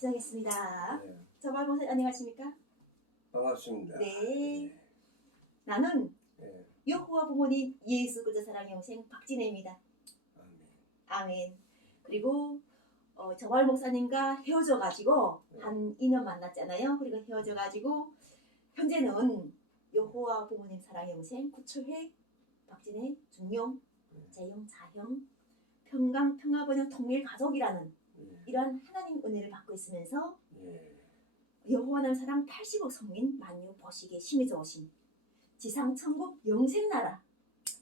시작하겠습니다. 네, 정말 목사님 안녕하십니까? 반갑습니다. 네. 나는 네, 여호와 부모님 예수 그리스도 사랑의 영생 박진혜입니다. 아멘. 아멘. 그리고 정말 목사님과 헤어져가지고 네. 한 2년 만났잖아요. 그리고 헤어져가지고 현재는 여호와 부모님 사랑의 영생 구초회 박진혜 중용 재형 자형 평강 평화번영 통일 가족이라는 이러한 하나님 은혜를 받고 있으면서 여호와 하나님 사랑 80억 성민 만유 보시기에 심해져 오신 지상 천국 영생나라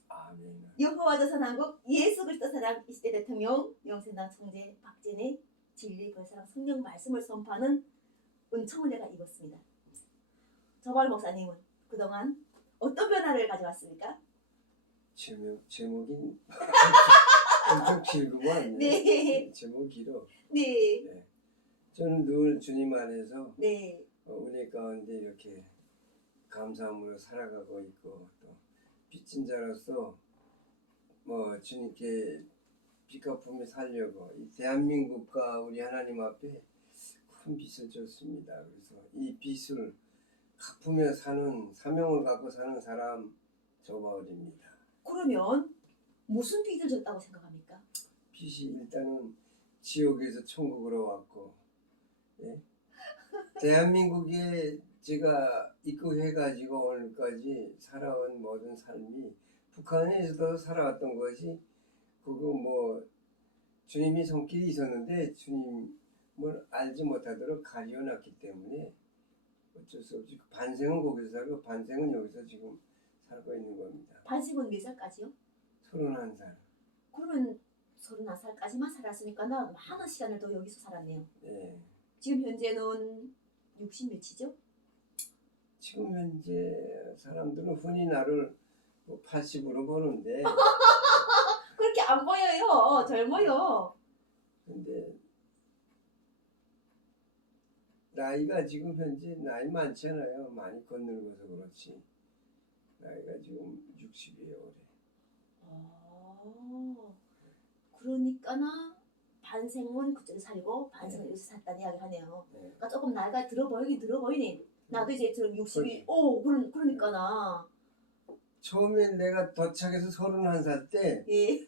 아멘. 여호와 조선한국 예수 그리스도 사랑 20대 대통령 영생당 총재 박진혜 진리 불사랑 성령 말씀을 선포하는 은총을 내가 입었습니다. 저발 목사님은 그동안 어떤 변화를 가져왔습니까? 제목이 엄청 길구만. 네. 제목 길어. 네. 네. 저는 늘 주님 안에서 네. 은혜 가운데 이렇게 감사함으로 살아가고 있고 또 빚진 자로서 주님께 빚 갚으며 살려고 이 대한민국과 우리 하나님 앞에 큰 빚을 졌습니다. 그래서 이 빚을 갚으며 사는 사명을 갖고 사는 사람 저바울입니다. 그러면 무슨 빚을 졌다고 생각합니까? 빚이 일단은 지옥에서 천국으로 왔고, 예? 대한민국에 제가 입국해가지고 오늘까지 살아온 모든 삶이 북한에서도 살아왔던 것이 그거 주님이 손길이 있었는데 주님을 알지 못하도록 가려놨기 때문에 어쩔 수 없이 반생은 거기서 살고 반생은 여기서 지금 살고 있는 겁니다. 반생은 몇 살까지요? 31살. 그러면 31살까지만 살았으니까 나 많은 시간을 더 여기서 살았네요. 네. 지금 현재는 60 몇이죠? 지금 현재 사람들은 흔히 나를 80으로 보는데 그렇게 안 보여요. 젊어요. 근데 나이가 지금 현재 나이 많지 않아요. 많이 걷늙어서 그렇지. 나이가 지금 60이에요. 올해. 그러니까나 반생은 그쪽에 살고 반생은 여기서 살다는 이야기 하네요. 네. 그러니까 조금 나이가 들어 보이네. 나도 이제 지금 60이 그러니까나. 처음에 내가 도착해서 31살 때 예.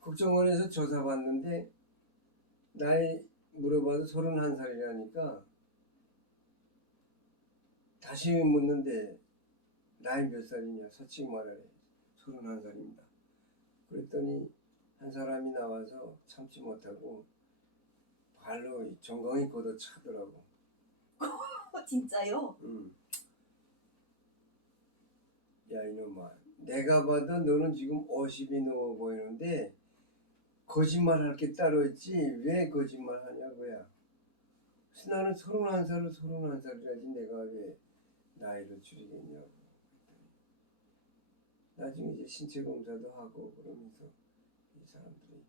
국정원에서 조사받는데 나이 물어봐도 31살이라니까 다시 묻는데 나이 몇 살이냐 솔직히 말하래 31살입니다. 그랬더니 한 사람이 나와서 참지 못하고 발로 정강이 걷어 차더라고. 진짜요? 야 이놈아, 내가 봐도 너는 지금 50이 넘어 보이는데 거짓말할 게 따로 있지 왜 거짓말하냐고야. 나는 31살이라지 내가 왜 나이를 줄이겠냐고. 나중에 이제 신체 검사도 하고 그러면서 이 사람들이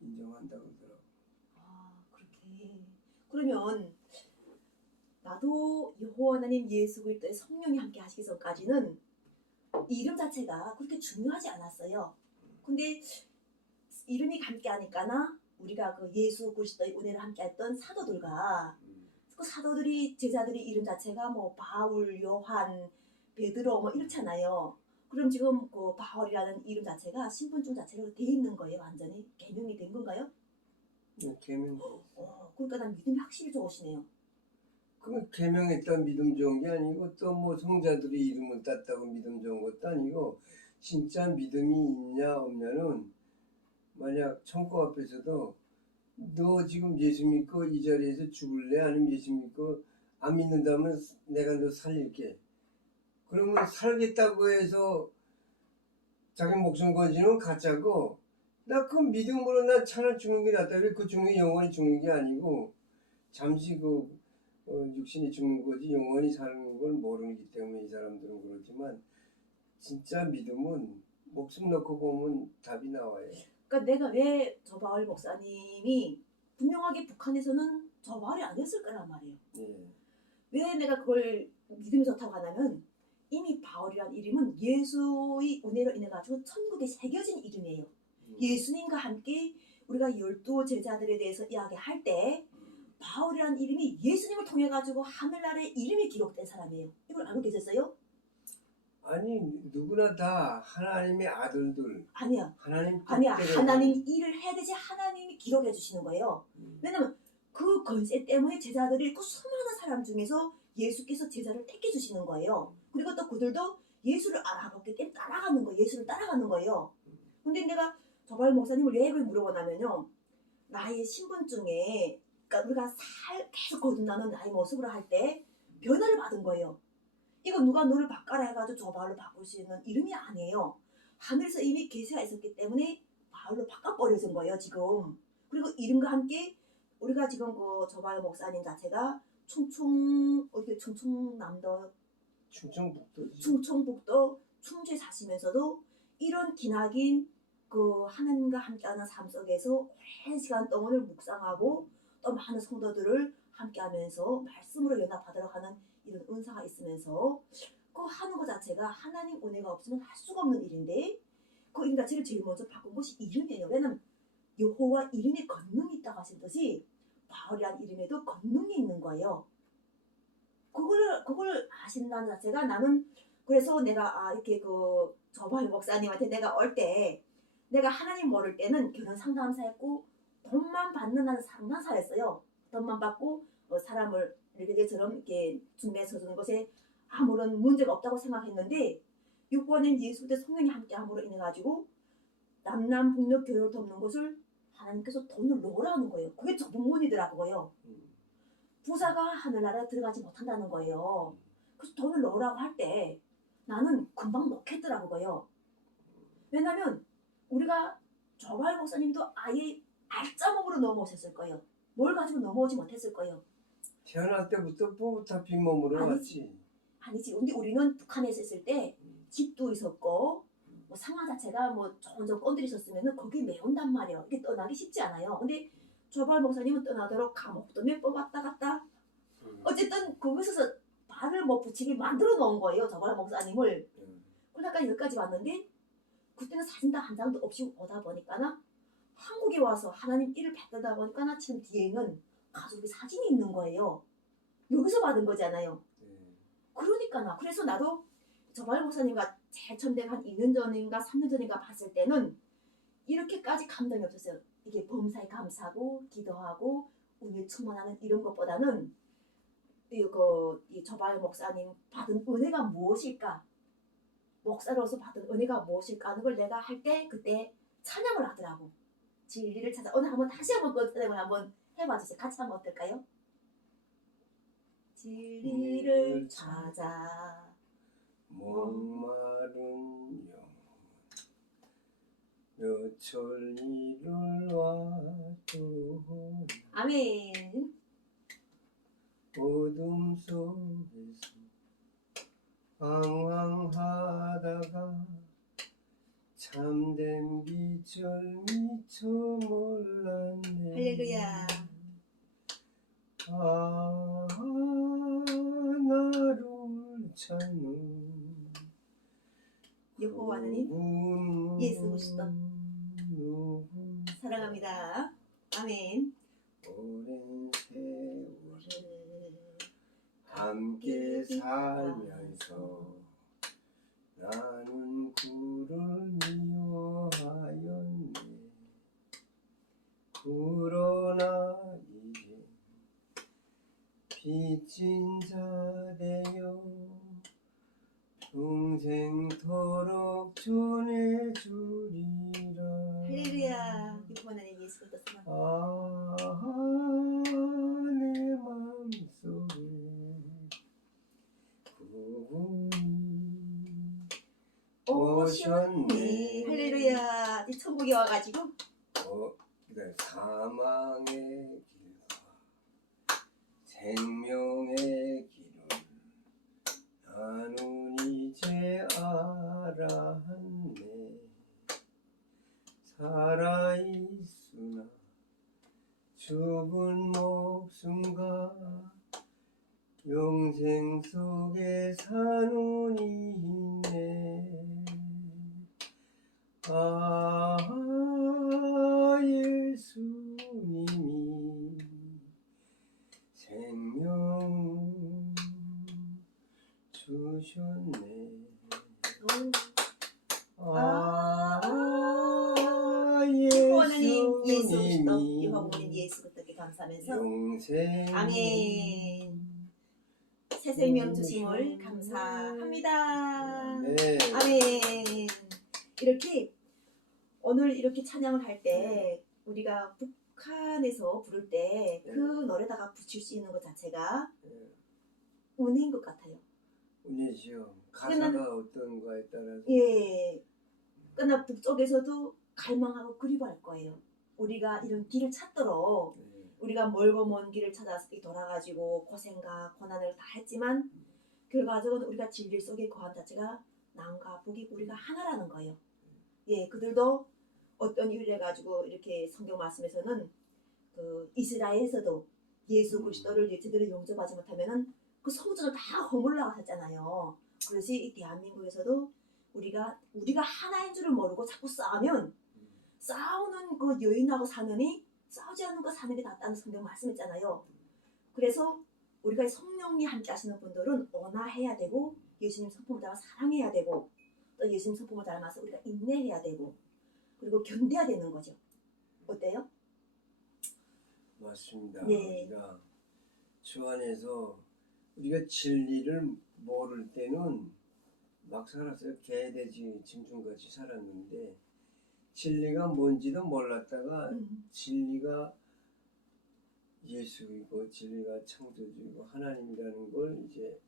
인정한다고 그러더라고. 그렇게. 그러면 나도 여호와 하나님 예수 그리스도의 성령이 함께 하시기 전까지는 이름 자체가 그렇게 중요하지 않았어요. 근데 이름이 함께 하니까나 우리가 그 예수 그리스도의 은혜를 함께 했던 사도들과 그 사도들이 제자들이 이름 자체가 바울, 요한, 베드로 이렇잖아요. 그럼 지금 그 바울이라는 이름 자체가 신분증 자체로 돼 있는 거예요. 완전히 개명이 된 건가요? 네, 개명. 그러니까 난 믿음이 확실히 좋으시네요. 그 개명했던 믿음 좋은 게 아니고 또 성자들이 이름을 땄다고 믿음 좋은 것도 아니고 진짜 믿음이 있냐 없냐는 만약 천국 앞에서도 너 지금 예수 믿고 이 자리에서 죽을래? 아니면 예수 믿고 안 믿는다면 내가 너 살릴게. 그러면 살겠다고 해서 자기 목숨 건지는 가짜고 나 그 믿음으로 난 차라리 죽는 게 낫다. 왜 그 죽는 게 영원히 죽는 게 아니고 잠시 육신이 죽는 거지 영원히 사는 걸 모르기 때문에 이 사람들은 그렇지만 진짜 믿음은 목숨 놓고 보면 답이 나와요. 그러니까 내가 왜 저바울 목사님이 분명하게 북한에서는 저바울이 아니었을 거란 말이에요. 예. 왜 내가 그걸 믿음이 좋다고 하냐면 이미 바울이라는 이름은 예수의 은혜로 인해 가지고 천국에 새겨진 이름이에요. 예수님과 함께 우리가 12 제자들에 대해서 이야기할 때 바울이라는 이름이 예수님을 통해 가지고 하늘나라에 이름이 기록된 사람이에요. 이걸 알고 계셨어요? 아니 누구나 다 하나님의 아들들, 아니야. 하나님 아니야. 뜻대로 하나님 일을 해야 되지 하나님이 기록해 주시는 거예요. 왜냐면 그 권세 때문에 제자들이 그 수많은 사람 중에서 예수께서 제자를 택해 주시는 거예요. 그리고 또 그들도 예수를 알아봤기 때문에 따라가는 거예요. 예수를 따라가는 거예요. 근데 내가 저발 목사님을 왜 그걸 물어보냐면요. 나의 신분증에 그러니까 우리가 계속 거듭나는 나의 모습으로 할 때 변화를 받은 거예요. 이거 누가 너를 바꿔라 해가지고 저발로 바꿀 수 있는 이름이 아니에요. 하늘에서 이미 계시가 있었기 때문에 바울로 바꿔버려진 거예요 지금. 그리고 이름과 함께 우리가 지금 그 저발 목사님 자체가 충청남도 충청북도지. 충청북도 충주에 사시면서도 이런 기나긴 그 하나님과 함께하는 삶 속에서 오랜 시간 동안을 묵상하고 또 많은 성도들을 함께하면서 말씀으로 연합하도록 하는 이런 은사가 있으면서 그 하는 것 자체가 하나님 은혜가 없으면 할 수가 없는 일인데 그 일 자체를 제일 먼저 바꾼 것이 이름이에요. 왜냐면 여호와 이름에 권능이 있다고 하셨듯이 바울이라는 이름에도 권능이 있는 거예요. 그걸 아신다는 자체가 나는 그래서 내가 이렇게 그 저발 목사님한테 내가 올 때 내가 하나님 모를 때는 결혼 상담사였고 돈만 받는 나는 상담사였어요. 돈만 받고 사람을 이렇게처럼 이렇게 중매서 주는 것에 아무런 문제가 없다고 생각했는데 6번엔 예수 때 성령이 함께함으로 인해 가지고 남남북녀 교회를 돕는 것을 하나님께서 돈을 넣으라는 거예요. 그게 조분문이더라고요. 부자가 하늘나라에 들어가지 못한다는 거예요. 그래서 돈을 넣으라고 할 때 나는 금방 넣겠더라고요. 왜냐면 우리가 저발 목사님도 아예 알짜먹으로 넘어오셨을 거예요. 뭘 가지고 넘어오지 못했을 거예요. 태어날 때부터 뽀부터 빈몸으로 왔지. 아니지. 근데 우리는 북한에 있었을 때 집도 있었고 뭐 상황 자체가 뭐 점점 건드리 있었으면 거기에 매운단 말이에요. 이게 떠나기 쉽지 않아요. 근데 저발 목사님은 떠나도록 감옥도 몇 번 왔다 갔다 어쨌든 거기서 발을 못 붙이게 만들어 놓은 거예요. 저발 목사님을. 그러다가 여기까지 왔는데 그때는 사진도 한 장도 없이 오다 보니까는 한국에 와서 하나님 일을 받다 보니까 지금 뒤에는 가족의 사진이 있는 거예요. 여기서 받은 거잖아요. 그러니까 그래서 나도 저발 목사님과 제일 처음 한 2년 전인가 3년 전인가 봤을 때는 이렇게까지 감동이 없었어요. 이게 범사에 감사하고 기도하고 은혜 충만하는 이런 것보다는 이 저발 목사님 받은 은혜가 무엇일까? 목사로서 받은 은혜가 무엇일까 하는 걸 내가 할 때 그때 찬양을 하더라고. 진리를 찾아. 오늘 한번 다시 한번 그 찬양을 한번 해봐 주세요. 같이 하면 어떨까요? 진리를 찾아 목마른 영혼 몇철 이를 와도 아멘. 어둠 속에서 방황하다가 참된 빛을 미처 몰랐네. 할렐루야. 나를 찾는 여호와 하나님 예수 그리스도 사랑합니다. 아멘. 오랜 세월을 함께 살면서 나는 그를 미워하였네. 그러나 이제 빚진 자 되어 평생토록 전해주리라. 할렐루야. 여호와 하나님 예수 그리스도 사랑합니다. 내 마음속에 그분이 오셨네. 할렐루야. 이제 천국에 와가지고 사망의 길과 생명의 길을 나는 이제 알았네. 살아있으나 죽은 목숨과 영생 속에 사는 있네. 예수님이 오셨네. 오. 예수님이 예수 그리스도 여호와 부모님 예수 그리스도께 감사하면서 영생 아멘. 새 생명 주심을 감사합니다. 네. 아멘. 이렇게 오늘 이렇게 찬양을 할 때 우리가 북한에서 부를 때 그 노래다가 붙일 수 있는 것 자체가 은혜인 것 같아요. 은혜죠. 가사가 어떤가에 따라서. 예. 그러나 북쪽에서도 갈망하고 그리워할 거예요. 우리가 이런 길을 찾도록 우리가 멀고 먼 길을 찾아서 돌아가지고 고생과 고난을 다 했지만 결과적으로 우리가 진리 속에 거한 자체가 남과 북이 우리가 하나라는 거예요. 예, 그들도 어떤 이유를 해가지고 이렇게 성경 말씀에서는 그 이스라엘에서도 예수 그리스도를 제대로 영접하지 못하면은 그 성전을 다 허물러갔었잖아요. 그래서 이 대한민국에서도 우리가 하나인 줄을 모르고 자꾸 싸우면 싸우는 그 여인하고 사느니 싸우지 않는 거 사는 게 낫다는 성경 말씀했잖아요. 그래서 우리가 성령이 함께 하시는 분들은 온화해야 되고 예수님 성품을 따라 사랑해야 되고 또 예수님 성품을 닮아서 우리가 인내해야 되고 그리고 견뎌야 되는 거죠. 어때요? 맞습니다. 네. 우리가 주 안에서 우리가 진리를 모를 때는 막 살았어요. 개, 돼지, 짐승같이 살았는데 진리가 뭔지도 몰랐다가 진리가 예수이고 진리가 창조주이고 하나님이라는 걸 이제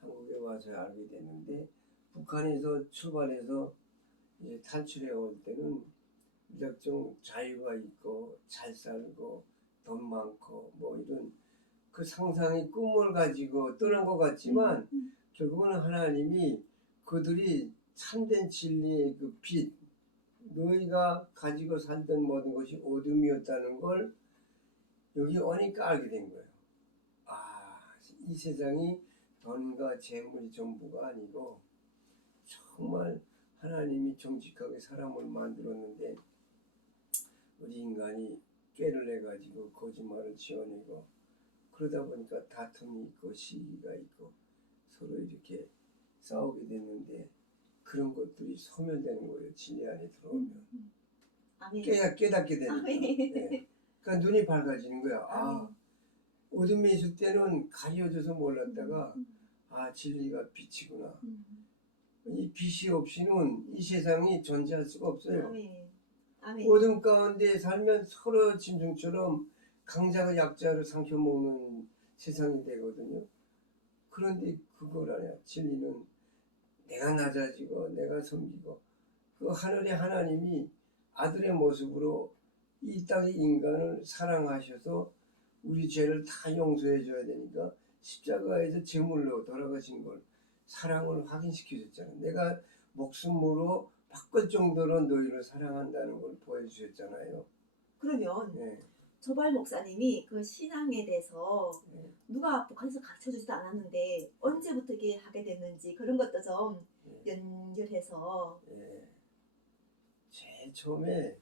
한국에 와서 알게 됐는데 북한에서 출발해서 이제 탈출해 올 때는 무작정 자유가 있고 잘 살고 돈 많고 뭐 이런 그 상상의 꿈을 가지고 떠난 것 같지만 결국은 하나님이 그들이 참된 진리의 그 빛 너희가 가지고 살던 모든 것이 어둠이었다는 걸 여기 오니까 알게 된 거예요. 아, 이 세상이 돈과 재물이 전부가 아니고 정말 하나님이 정직하게 사람을 만들었는데 우리 인간이 꾀를 내가지고 거짓말을 지어내고 그러다 보니까 다툼이 있고 시기가 있고 서로 이렇게 싸우게 됐는데 그런 것들이 소멸되는 거예요. 진리 안에 들어오면. 깨닫게 되니까. 네. 그러니까 눈이 밝아지는 거야. 아, 어둠에 있을 때는 가려져서 몰랐다가 아, 진리가 빛이구나. 이 빛이 없이는 이 세상이 존재할 수가 없어요. 어둠 가운데 살면 서로 짐승처럼 강자가 약자를 삼켜먹는 세상이 되거든요. 그런데 그걸 아니야. 진리는 내가 낮아지고 내가 섬기고 그 하늘의 하나님이 아들의 모습으로 이 땅의 인간을 사랑하셔서 우리 죄를 다 용서해 줘야 되니까 십자가에서 제물로 돌아가신 걸 사랑을 확인시켜 줬잖아요. 내가 목숨으로 바꿀 정도로 너희를 사랑한다는 걸 보여주셨잖아요. 그러면 조발 목사님이 그 신앙에 대해서 누가 북한에서 가르쳐주지도 않았는데 언제부터 이게 하게 됐는지 그런 것도 좀 연결해서 제일 처음에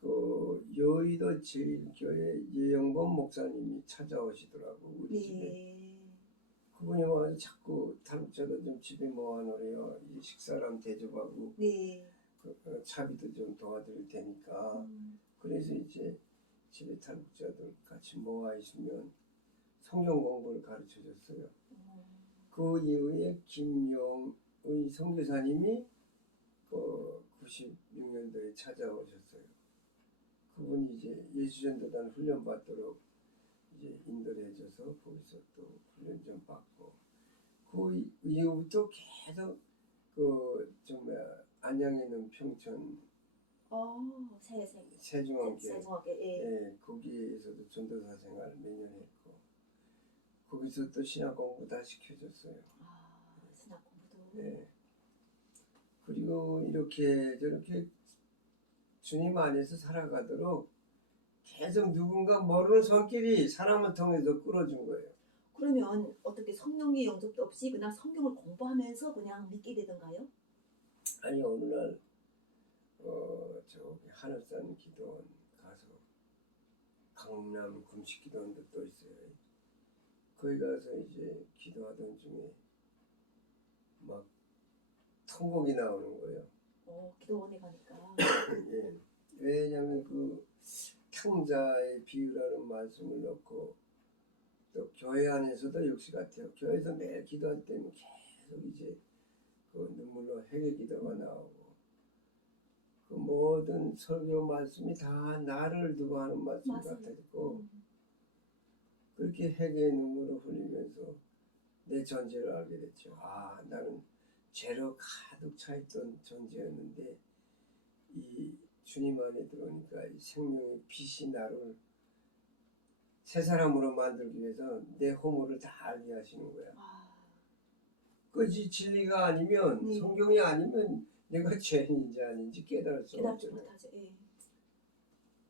그 여의도 제일교회 예영범 목사님이 찾아오시더라고 우리 집에. 그분이 와서 자꾸 탈북자도 좀 집에 모아놓으래요. 이 식사랑 대접하고 그 차비도 좀 도와드릴 테니까. 그래서 이제 집에 탈북자들 같이 모아 있으면 성경 공부를 가르쳐 줬어요. 그 이후에 김용의 선교사님이 그 96년도에 찾아오셨어요. 그분이 이제 예수전도단 훈련 받도록 이제 인도를 해줘서 거기서 또 훈련 좀 받고 그 이후부터 계속 그 좀 안양에 있는 평촌 세중학교 거기에서도 전도사 생활 몇 년 했고 거기서 또 신학 공부 다 시켜줬어요. 신학 공부도. 그리고 이렇게 저렇게 주님 안에서 살아가도록 계속 누군가 모르는 손길이 사람을 통해서 끌어준 거예요. 그러면 어떻게 성령의 영접도 없이 그냥 성경을 공부하면서 그냥 믿게 되던가요? 아니 어느 날 저기 하늘산 기도원 가서 강남 금식 기도원도 또 있어요. 거기 가서 이제 기도하던 중에 막 통곡이 나오는 거예요. 기도원에 가니까. 예. 왜냐하면 그 탕자의 비유라는 말씀을 넣고 또 교회 안에서도 역시 같아요. 교회에서 매일 기도할 때는 계속 이제 그 눈물로 회개 기도가 나오고 그 모든 설교 말씀이 다 나를 두고 하는 말씀 맞아요. 같아지고 그렇게 회개의 눈물을 흘리면서 내 존재를 알게 됐죠. 아, 나는 죄로 가득 차 있던 존재였는데 이 주님 안에 들어오니까 이 생명의 빛이 나를 새 사람으로 만들기 위해서 내 허물을 다 알게 하시는 거야. 그지 진리가 아니면 네. 성경이 아니면 내가 죄인인지 아닌지 깨달을 수 깨닫지 없잖아요. 못하죠.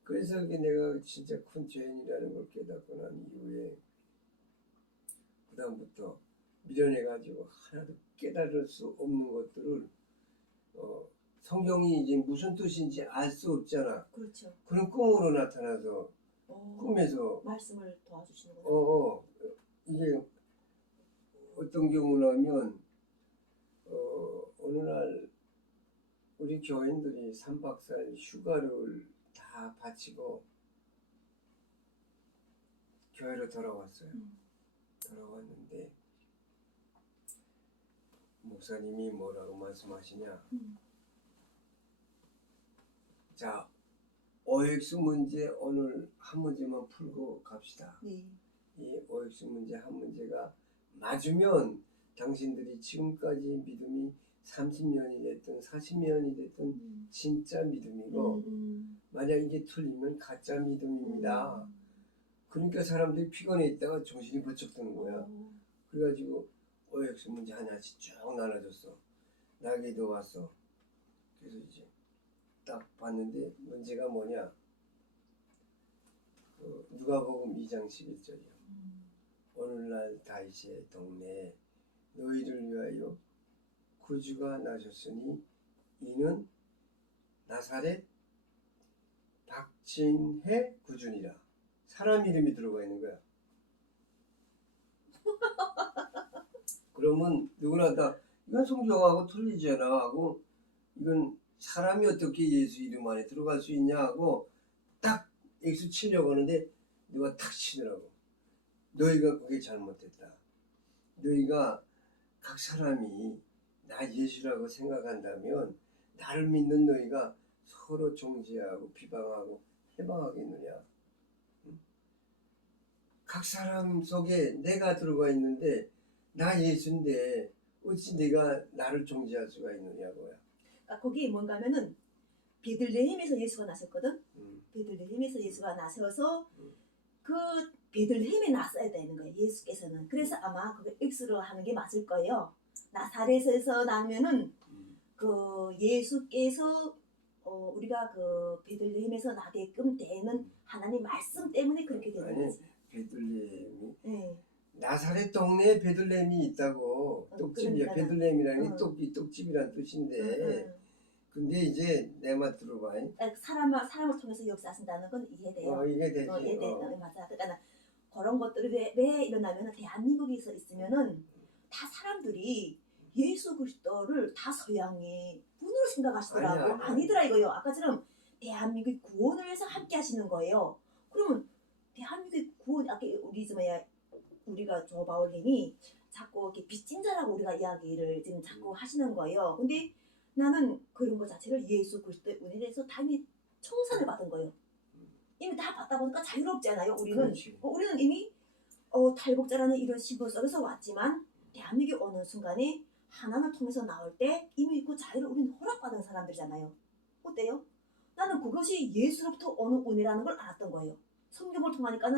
그래서 이게 내가 진짜 큰 죄인이라는 걸 깨닫고 난 이후에 그다음부터 밀어내가지고 하나도 깨달을 수 없는 것들을 성경이 이제 무슨 뜻인지 알 수 없잖아. 그렇죠. 그런 꿈으로 나타나서 꿈에서 말씀을 도와주시는구나. 이게 어떤 경우라면 어느 날 우리 교인들이 3박 4일 휴가를 다 바치고 교회로 돌아왔어요. 돌아왔는데 목사님이 뭐라고 말씀하시냐. 자, OX 문제 오늘 한 문제만 풀고 갑시다. 네. 이 OX 문제 한 문제가 맞으면 당신들이 지금까지 믿음이 30년이 됐든 40년이 됐든 진짜 믿음이고 만약 이게 틀리면 가짜 믿음입니다. 그러니까 사람들이 피곤해 있다가 정신이 번쩍 드는 거야. 그래가지고 OX 문제 하나씩 쭉 나눠줬어. 나에게도 왔어. 그래서 이제 딱 봤는데 문제가 뭐냐. 누가복음 2장 11절이요. 오늘날 다윗의 동네에 너희를 위하여 구주가 나셨으니 이는 나사렛 박진해 구주니라. 사람 이름이 들어가 있는 거야. 그러면 누구나 다 이건 성경하고 틀리잖아 하고 이건 사람이 어떻게 예수 이름 안에 들어갈 수 있냐 하고 딱 X 치려고 하는데 누가 탁 치더라고. 너희가 그게 잘못됐다. 너희가 각 사람이 나 예수라고 생각한다면 나를 믿는 너희가 서로 정죄하고 비방하고 해방하겠느냐. 각 사람 속에 내가 들어가 있는데 나 예수인데 어찌 내가 나를 정죄할 수가 있느냐고요. 그러니까 거기 뭔가 하면은 베들레헴에서 예수가 나셨거든. 베들레헴에서 예수가 나셔서 그 베들레헴에 났어야 되는 거예요. 예수께서는. 그래서 아마 그걸 X로 하는 게 맞을 거예요. 나사렛에서 나면은 그 예수께서 우리가 그 베들레헴에서 나게끔 되는 하나님 말씀 때문에 그렇게 되는 거지. 베들레헴이 네. 나사렛 동네에 베들레헴이 있다고. 떡집이야. 베들레헴이라는 게 떡집이란 뜻인데 근데 이제 내 말 들어봐. 사람을 통해서 역사하신다는 건 이해돼요. 이해되지. 맞아. 그러니까 그런 것들이 왜 일어나면 대한민국에서 있으면은 다 사람들이 예수 그리스도를 다 서양의 분으로 생각하시더라고. 아니더라 이거요. 아까처럼 대한민국의 구원을 위해서 함께 하시는 거예요. 그러면 대한민국의 구원 아까 우리가 조 바울님이 자꾸 이렇게 빚진 자라고 우리가 이야기를 지금 자꾸 하시는 거예요. 근데 나는 그런 것 자체를 예수 그리스도의 은혜에 대해서 다 이미 청산을 받은 거예요. 이미 다 받다 보니까 자유롭잖아요. 우리는 이미 탈북자라는 이런 신분 속에서 왔지만 대한민국에 어느 순간에 하나님을 통해서 나올 때 이미 그 자유를 우리는 허락받은 사람들이잖아요. 어때요? 나는 그것이 예수로부터 오는 은혜라는 걸 알았던 거예요. 성경을 통하니까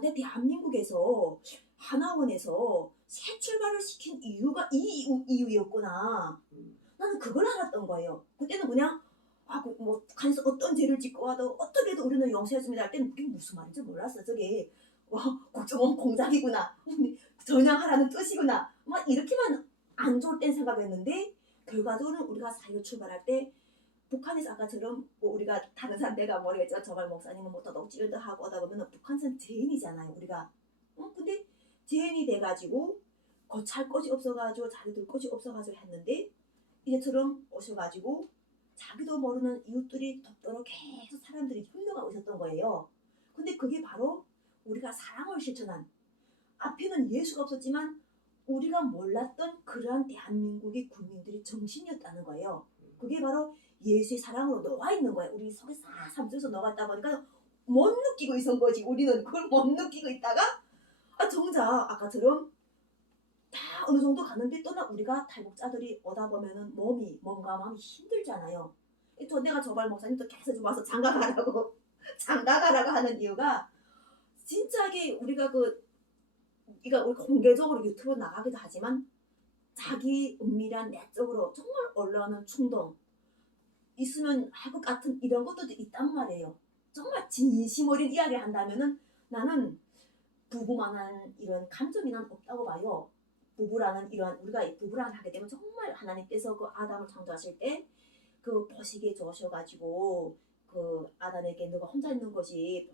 내 대한민국에서 하나원에서 새 출발을 시킨 이유가 이 이유였구나. 나는 그걸 알았던 거예요. 그때는 그냥 북한에서 어떤 죄를 짓고 와도 어떻게 해도 우리는 용서해줍니다 할 때는 그게 무슨 말인지 몰랐어. 저게 국정원 공작이구나. 전향하라는 뜻이구나. 막 이렇게만 안 좋을 땐 생각했는데 결과적으로는 우리가 사유 출발할 때 북한에서 아까처럼 우리가 다른 사람 내가 모르겠지만 정말 목사님은 도덕질도 하고 하다 보면 북한은 죄인이잖아요. 우리가 근데 죄인이 돼가지고 거찰 곳이 없어가지고 자기들 곳이 없어가지고 했는데 이제처럼 오셔가지고 자기도 모르는 이웃들이 덕도로 계속 사람들이 흘러가고 있었던 거예요. 근데 그게 바로 우리가 사랑을 실천한, 앞에는 예수가 없었지만 우리가 몰랐던 그러한 대한민국의 국민들의 정신이었다는 거예요. 그게 바로 예수의 사랑으로 녹아 있는 거예요. 우리 속에 싹 삼켜서 녹았다 보니까 못 느끼고 있었던 거지. 우리는 그걸 못 느끼고 있다가 정작 아까처럼 다 어느 정도 가는데 또 우리가 탈북자들이 오다 보면은 몸과 마음이 힘들잖아요. 또 내가 저발 목사님도 계속 좀 와서 장가가라고 장가가라고 하는 이유가 진짜게 우리가 우리가 공개적으로 유튜브 나가기도 하지만 자기 은밀한 내적으로 정말 올라오는 충동 있으면 할 것 같은 이런 것들도 있단 말이에요. 정말 진심 어린 이야기를 한다면은 나는 부부만한 이런 감정이 난 없다고 봐요. 부부라는 이런 우리가 부부라는 하게 되면 정말 하나님께서 그 아담을 창조하실 때 그 보시기에 좋으셔가지고 그 아담에게 너가 혼자 있는 것이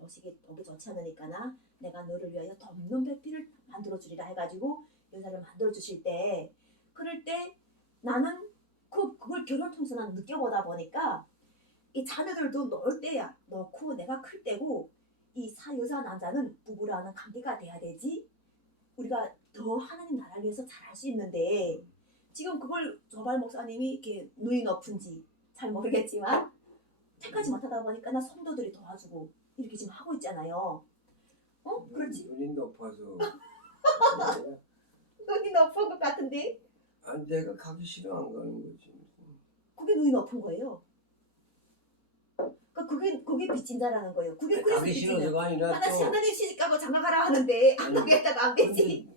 보기 좋지 않으니까나 내가 너를 위하여 덮는 배필을 만들어 주리라 해가지고 여자를 만들어 주실 때 그럴 때 나는 그걸 결혼 통해서 난 느껴보다 보니까 이 자녀들도 놓을 때야 놓고 내가 클 때고 이 여자 남자는 부부라는 관계가 돼야 되지 우리가 더 하나님 나라를 위해서 잘할 수 있는데 지금 그걸 조발 목사님이 이렇게 눈이 높은지 잘 모르겠지만 택하지 못하다 보니까 나 성도들이 도와주고 이렇게 지금 하고 있잖아요. 그렇지? 눈이 높아서 눈이 높은 것 같은데 내가 가기 싫어 안 가는 거지. 그게 눈이 높은 거예요. 그게 빚진 자라는 거예요. 그게 그래서 가기 빚진 자. 싫어서가 아니라 또 하나님 시집가고 장가가라 하는데 안 가겠다가 안 되지.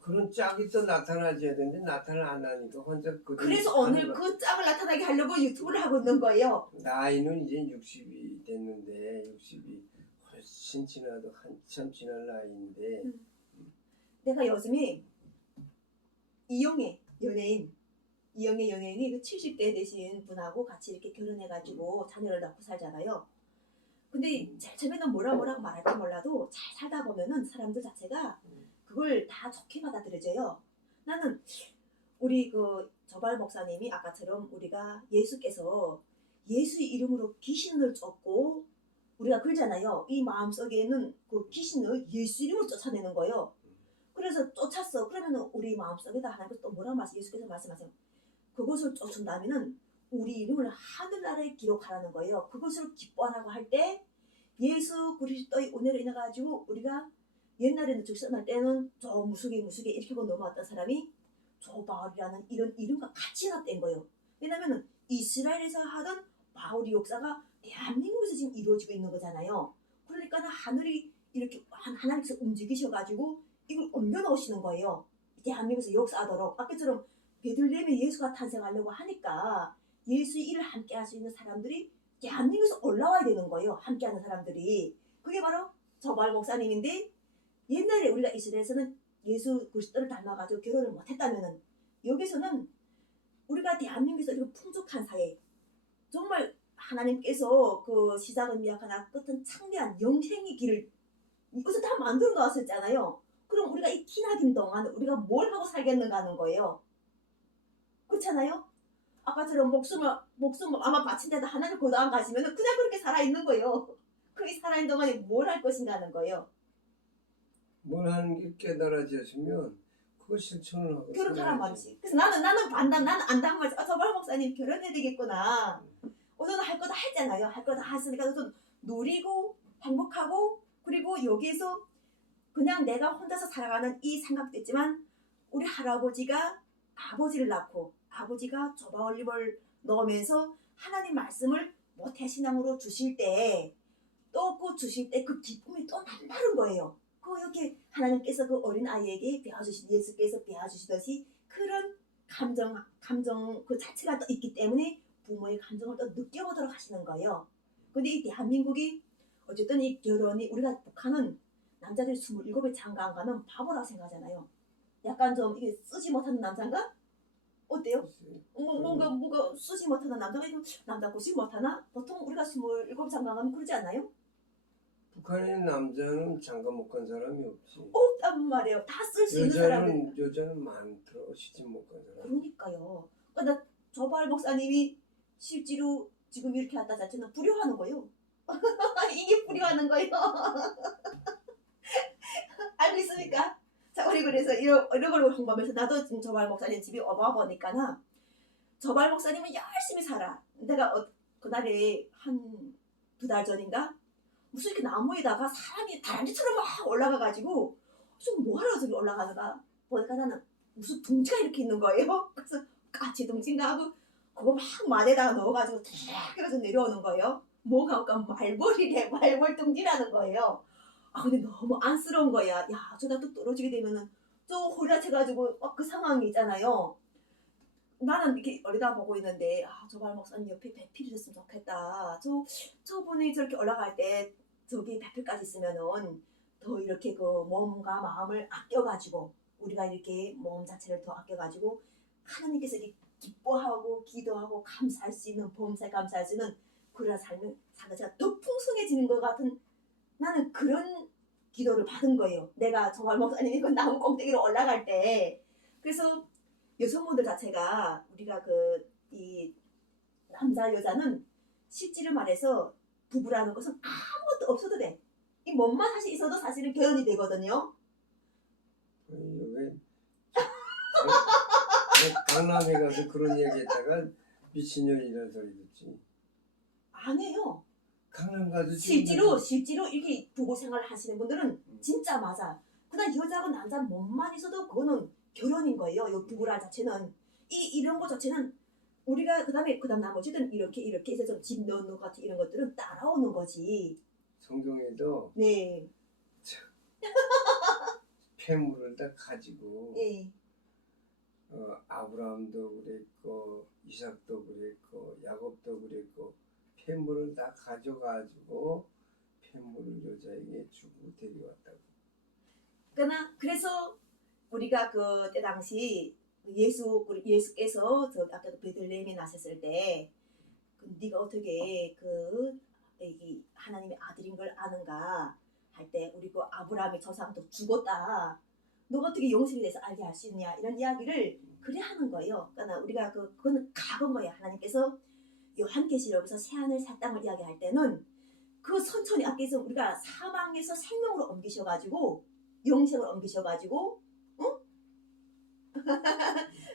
그런 짝이 또 나타나줘야 되는데 나타나 안 하니까 혼자 그래서 오늘 그 짝을 나타나게 하려고 유튜브를 하고 있는 거예요. 나이는 이제 60이 됐는데 60이 훨씬 지나도 한참 지난 나이인데 내가 요즘에 이영애 연예인이 그 70대 되신 분하고 같이 이렇게 결혼해가지고 자녀를 낳고 살잖아요. 근데 제일 처음에는 뭐라고 말할지 몰라도 잘 살다 보면은 사람들 자체가 그걸 다 좋게 받아들여져요. 나는 우리 그 저발 목사님이 아까처럼 우리가 예수께서 예수의 이름으로 귀신을 쫓고 우리가 그러잖아요. 이 마음속에는 그 귀신을 예수 이름으로 쫓아내는 거예요. 그래서 쫓았어. 그러면 우리 마음속에다 하나님께서 또 뭐라고 예수께서 말씀하세요. 그것을 쫓은다면은 우리 이름을 하늘나라에 기록하라는 거예요. 그것을 기뻐하라고 할 때 예수 그리스도의 은혜로 인해 가지고 우리가 옛날에는 적선할 때는 저 무수개 이렇게 하고 넘어왔던 사람이 조 바울이라는 이런 이름과 같이 납된 거예요. 왜냐면은 이스라엘에서 하던 바울의 역사가 대한민국에서 지금 이루어지고 있는 거잖아요. 그러니까 하늘이 이렇게 하나님께서 움직이셔가지고 이걸 옮겨 놓으시는 거예요. 대한민국에서 역사하도록 아까처럼 베들레헴에 예수가 탄생하려고 하니까 예수의 일을 함께 할 수 있는 사람들이 대한민국에서 올라와야 되는 거예요. 함께하는 사람들이. 그게 바로 저발 목사님인데 옛날에 우리가 이스라엘에서는 예수 그리스도를 닮아가지고 결혼을 못했다면은 여기서는 우리가 대한민국에서 이렇게 풍족한 사회 정말 하나님께서 그 시작은 미약하나 끝은 창대한 영생의 길을 이것을 다 만들어 놓았었잖아요. 그럼 우리가 이 티나긴 동안 우리가 뭘 하고 살겠는가 하는 거예요. 그렇잖아요? 아까처럼 목숨을 아마 바친 데다 하나를 고도 안 가시면 그냥 그렇게 살아있는 거예요. 그게 살아있는 동안에 뭘 할 것인가 하는 거예요. 뭘 하는 게 깨달아졌으면 그걸 실천을 하고 결혼하란 말이지. 그래서 나는 반대, 나는 안단 말이지. 저발 목사님 결혼해야 되겠구나. 우선 할 거 다 했잖아요. 할 거 다 했으니까 우선 누리고 행복하고 그리고 여기에서 그냥 내가 혼자서 살아가는 이 생각도 있지만 우리 할아버지가 아버지를 낳고 아버지가 조바올림을 넣으면서 하나님 말씀을 모태신앙으로 주실 때 또 그 주실 때 그 기쁨이 또 남다른 거예요. 이렇게 하나님께서 그 어린 아이에게 배워주신 예수께서 배워주시듯이 그런 감정 그 자체가 또 있기 때문에 부모의 감정을 또 느껴보도록 하시는 거예요. 근데 이 대한민국이 어쨌든 이 결혼이 우리가 북한은 남자들이 27에 장가 안 가면 바보라고 생각하잖아요. 약간 좀 이게 쓰지 못하는 남자인가? 어때요? 뭔가 쓰지 못하는 남자가 이거 남자 고시 못하나? 보통 우리가 27 장가 가면 그러지 않나요? 북한의 남자는 장가 못 간 사람이 없지. 없단 말이에요. 다 쓸 수 있는 사람들. 여자는 많더라. 시집 못 간 사람. 그러니까요. 그러니까 저발 목사님이 실제로 지금 이렇게 한다 자체는 불효하는 거예요. 이게 불효하는 거예요. 알고 있습니까? 자, 우리 그래서 이런 걸 공부하면서 나도 지금 저발 목사님 집에 와봐 보니까나 저발 목사님은 열심히 살아. 내가 그날에 한 2달 전인가 무슨 이렇게 나무에다가 사람이 다람쥐처럼 막 올라가가지고 좀 뭐하러 저기 올라가다가 보니까 나는 무슨 둥지가 이렇게 있는 거예요. 그래서 까치 둥지인가 하고 그거 막 마대에다가 넣어가지고 탁 해가지고 내려오는 거예요. 뭐가 아까 말벌이래. 말벌 둥지라는 거예요. 아 근데 너무 안쓰러운 거야. 야 저다 또 떨어지게 되면은 또 허리 다쳐가지고 그 상황이 있잖아요. 나는 이렇게 올려다보고 있는데 저발 목사님 옆에 배필이 있었으면 좋겠다. 저분이 저렇게 올라갈 때 저기 배필까지 있으면은 더 이렇게 그 몸과 마음을 아껴가지고 우리가 이렇게 몸 자체를 더 아껴가지고 하나님께서 이렇게 기뻐하고 기도하고 감사할 수 있는 범사에 감사할 수 있는 그런 삶을 자체가 더 풍성해지는 것 같은 나는 그런 기도를 받은 거예요. 내가 저발 목사님이 그 나무 꼭대기로 올라갈 때 그래서 여성분들 자체가 우리가 이 남자 여자는 실제로 말해서 부부라는 것은 아무것도 없어도 돼. 이 몸만 사실 있어도 사실은 결혼이 되거든요. 왜 강남에 가서 그런 얘기했다가 미친년이라는 소리 듣지. 아니에요. 강남 가서 실제로 이렇게 부부 생활을 하시는 분들은 진짜 맞아. 그다음 여자하고 남자 몸만 있어도 그거는 결혼인 거예요. 이 부부라 자체는 이런 거 자체는 우리가 그다음 나머지는 이렇게 해서 좀 집 넣는 것 같은 이런 것들은 따라오는 거지. 성경에도 네. 폐물을 다 가지고 예. 아브라함도 그랬고 이삭도 그랬고 야곱도 그랬고 폐물을 다 가져가지고 폐물을 여자에게 주고 데려왔다고. 그래서 우리가 그때 당시 예수께서 저 아까도 베들레헴에 나셨을 때 네가 어떻게 이 하나님의 아들인 걸 아는가 할 때 우리 그 아브라함의 조상도 죽었다. 너가 어떻게 영생에 대해서 알게 할 수 있냐 이런 이야기를 그래 하는 거예요. 그러니까 우리가 그거는 각은 거예요. 하나님께서 요한계시록에서 새하늘 새 땅을 이야기할 때는 그 천천히 아께서 우리가 사망에서 생명으로 옮기셔가지고 영생을 옮기셔가지고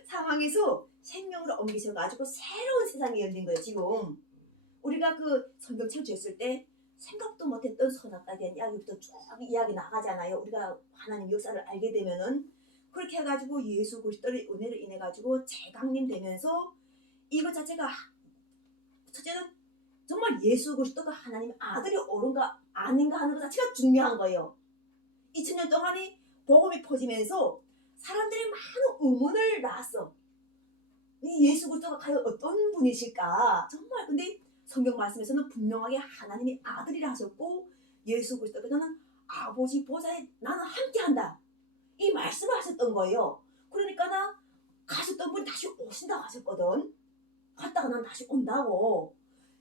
사망에서 생명으로 옮기셔가지고 새로운 세상이 열린 거예요. 지금 우리가 그 성경책 줬을 때 생각도 못했던 선악과에 대한 이야기부터 쭉 이야기 나가잖아요. 우리가 하나님 역사를 알게 되면은 그렇게 해가지고 예수 그리스도의 은혜를 인해 가지고 재강림 되면서 이것 자체가 첫째는 정말 예수 그리스도가 하나님의 아들이 옳은가 아닌가 하는 것 자체가 중요한 거예요. 2000년 동안에 복음이 퍼지면서 사람들이 많은 의문을 낳았어. 이 예수 그리스도가 과연 어떤 분이실까? 정말 근데 성경 말씀에서는 분명하게 하나님의 아들이라 하셨고 예수 그리스도께서는 아버지 보좌에 나는 함께한다. 이 말씀을 하셨던 거예요. 그러니까 나 가셨던 분이 다시 오신다고 하셨거든. 갔다가 난 다시 온다고.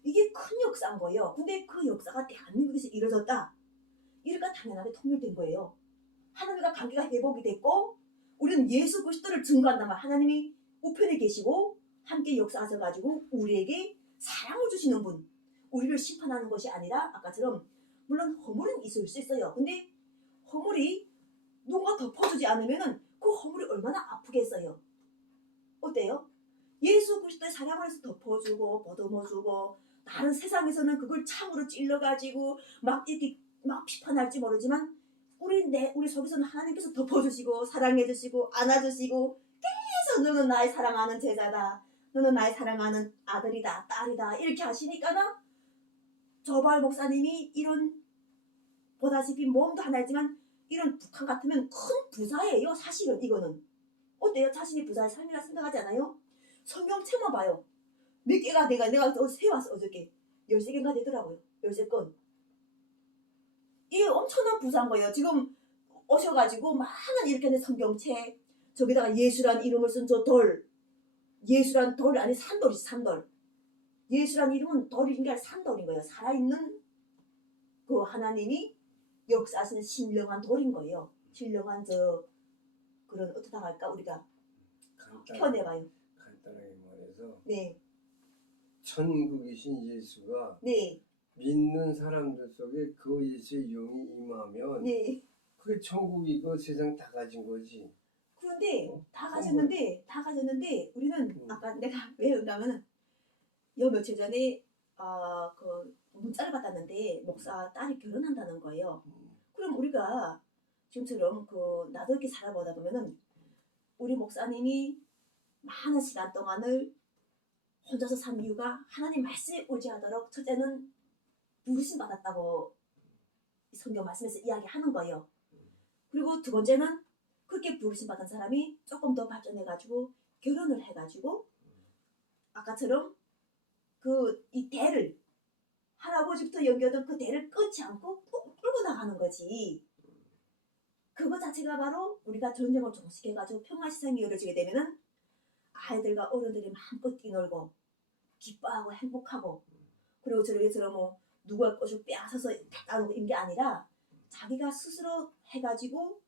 이게 큰 역사인 거예요. 근데 그 역사가 대한민국에서 이루어졌다. 이러니까 당연하게 통일된 거예요. 하나님과 관계가 회복이 됐고 우리는 예수 그리스도를 증거한다면 하나님이 우편에 계시고 함께 역사하셔가지고 우리에게 사랑을 주시는 분, 우리를 심판하는 것이 아니라 아까처럼 물론 허물은 있을 수 있어요. 근데 허물이 누군가 덮어주지 않으면 그 허물이 얼마나 아프겠어요. 어때요? 예수 그리스도의 사랑을 해서 덮어주고 보듬어주고 다른 세상에서는 그걸 참으로 찔러가지고 막 이렇게 막 비판할지 모르지만 우리 속에서는 하나님께서 덮어주시고 사랑해주시고 안아주시고 계속 너는 나의 사랑하는 제자다. 너는 나의 사랑하는 아들이다 딸이다 이렇게 하시니까 저발 목사님이 이런 보다시피 몸도 하나이지만 이런 북한 같으면 큰 부자예요. 사실은 이거는 어때요? 자신이 부자의 삶이라 생각하지 않아요? 성경책만 봐요. 몇 개가 내가 세왔어 어저께 13개인가 되더라고요. 13건. 이게 엄청난 부자인 거예요. 지금 오셔가지고 많은 이렇게 된 성경책 저기다가 예수란 이름을 쓴 저 돌 예수란 돌이 아니 산돌이지 산돌. 예수란 이름은 돌이 아니라 산돌인 거예요. 살아있는 그 하나님이 역사하시는 신령한 돌인 거예요. 신령한 그런 어떻게 할까 우리가 표현해봐요. 간단하게 말해서 네, 천국이신 예수가 네, 믿는 사람들 속에 그 예수의 영이 임하면 네. 그게 천국이고 세상 다 가진 거지. 그런데 어? 다 가졌는데 우리는 아까 내가 왜 그러냐면은 요 며칠 전에 그 문자를 받았는데 목사 딸이 결혼한다는 거예요. 그럼 우리가 지금처럼 나도 이렇게 살아보다 보면은 우리 목사님이 많은 시간 동안을 혼자서 산 이유가 하나님 말씀에 의지하도록 첫째는 부르심 받았다고 성경 말씀에서 이야기하는 거예요. 그리고 두 번째는 그렇게 부르심 받은 사람이 조금 더 발전해가지고 결혼을 해가지고 아까처럼 이 대를 할아버지부터 연결된 그 대를 끊지 않고 꼭 끌고 나가는 거지. 그거 자체가 바로 우리가 전쟁을 종식해가지고 평화시장이 이루어지게 되면은 아이들과 어른들이 마음껏 뛰놀고 기뻐하고 행복하고 그리고 저렇게처럼 뭐 누구의 것을 빼앗아서 갖다 놓은 게 아니라 자기가 스스로 해가지고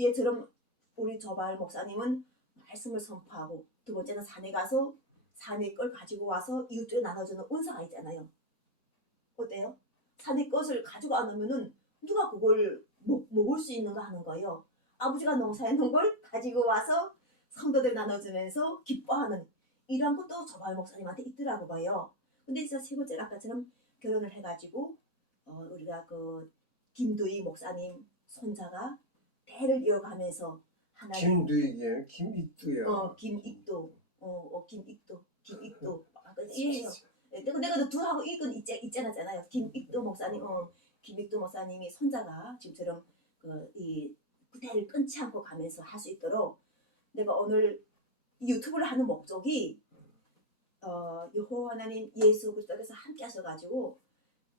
얘처럼 우리 저발 목사님은 말씀을 선포하고 두 번째는 산에 가서 산의 걸 가지고 와서 이웃들에 나눠주는 은사가 있잖아요. 어때요? 산의 것을 가지고 안 오면은 누가 그걸 먹을 수 있는가 하는 거예요. 아버지가 농사해 놓은 걸 가지고 와서 성도들 나눠주면서 기뻐하는 이런 것도 저발 목사님한테 있더라고 봐요. 근데 진짜 세 번째 아까처럼 결혼을 해가지고 우리가 김두희 목사님 손자가 대를 이어가면서 하나님 김두익이야, 김익두야. 김익도 김익도 이래요. 내가 두하고 익은 있잖아요. 김익도 목사님 김익도 목사님이 손자가 지금처럼 이 대를 끊지 않고 가면서 할 수 있도록 내가 오늘 유튜브를 하는 목적이 여호와 하나님 예수 그리스도께서 함께 하셔가지고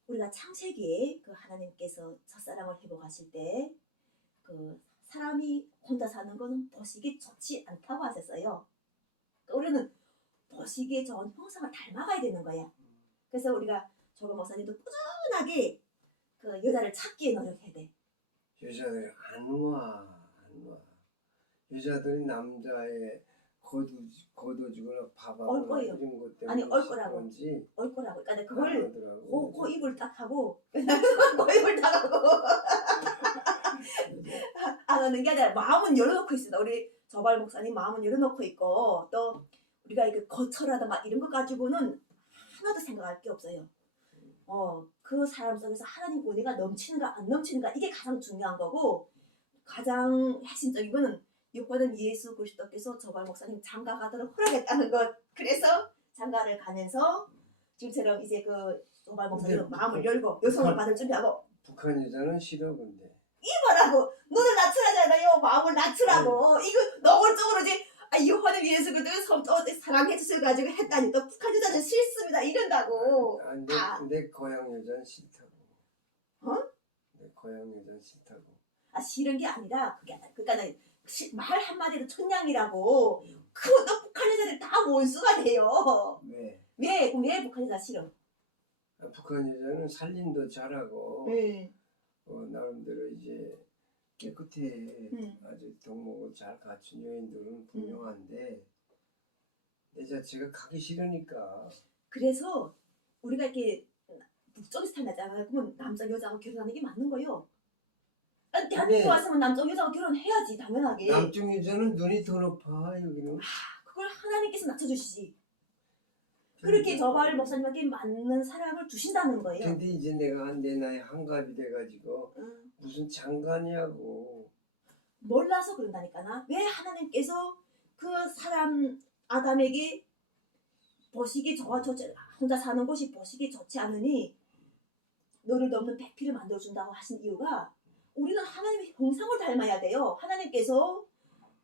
우리가 창세기에 하나님께서 첫사랑을 회복하실 때 사람이 혼자 사는 것은 보시기 좋지 않다고 하셨어요. 우리는 보시기에 좋은 형상을 닮아가야 되는 거야. 그래서 우리가 조금 목사님도 꾸준하게 여자를 찾기에 노력해야 돼. 여자들이 안 와. 여자들이 남자의 거둬주거나 밥하거나 이런 것 때문에 아니 얼거라고. 그러니까 그걸 그 입을 딱 하고 그 입을 딱 하고 안 하는 게 아니라 마음은 열어놓고 있습니다. 우리 저발 목사님 마음은 열어놓고 있고 또 우리가 거처라든가 이런 것 가지고는 하나도 생각할 게 없어요. 그 사람 속에서 하나님 은혜가 넘치는가 안 넘치는가 이게 가장 중요한 거고 가장 핵심적인 거는 여호와는 예수 그리스도께서 저발 목사님 장가 가도록 허락했다는 것. 그래서 장가를 가면서 지금처럼 이제 저발 목사님은 마음을 열고 여성을 받을 준비하고 북한 여자는 싫어 근데. 이거라고 눈을 낮추라잖아요. 마음을 낮추라고. 이거 노골적으로 이제 여호와는 예수 그리스도를 사랑해 주셔가지고 했다니 또 북한 여자는 싫습니다 이런다고. 내 고향 여자는 싫다고. 내 고향 여자는 싫다고. 싫은 게 아니라 그러니까 말 한마디로 촌냥이라고. 그것도 북한 여자들 다 원수가 돼요. 왜 북한 여자 싫어? 북한 여자는 살림도 잘하고 나름대로 이제 깨끗해. 아주 덕목을 잘 갖춘 여인들은 분명한데 내 자체가 가기 싫으니까. 그래서 우리가 이렇게 북쪽에서 태어나잖아요. 그러면 남자 여자하고 결혼하는 게 맞는 거예요. 대한민국 왔으면 남쪽 여자하고 결혼해야지 당연하게. 남쪽 여자는 눈이 더 높아 여기는. 그걸 하나님께서 낮춰주시지. 그렇게 저발 목사님에게 맞는 사람을 주신다는 거예요. 근데 이제 내가 내 나이 한갑이 돼가지고 무슨 장가냐고. 몰라서 그런다니까나. 왜 하나님께서 그 사람 아담에게 보시기 혼자 사는 곳이 보시기 좋지 않으니 너를 넘는 백피를 만들어준다고 하신 이유가 우리는 하나님의 형상을 닮아야 돼요. 하나님께서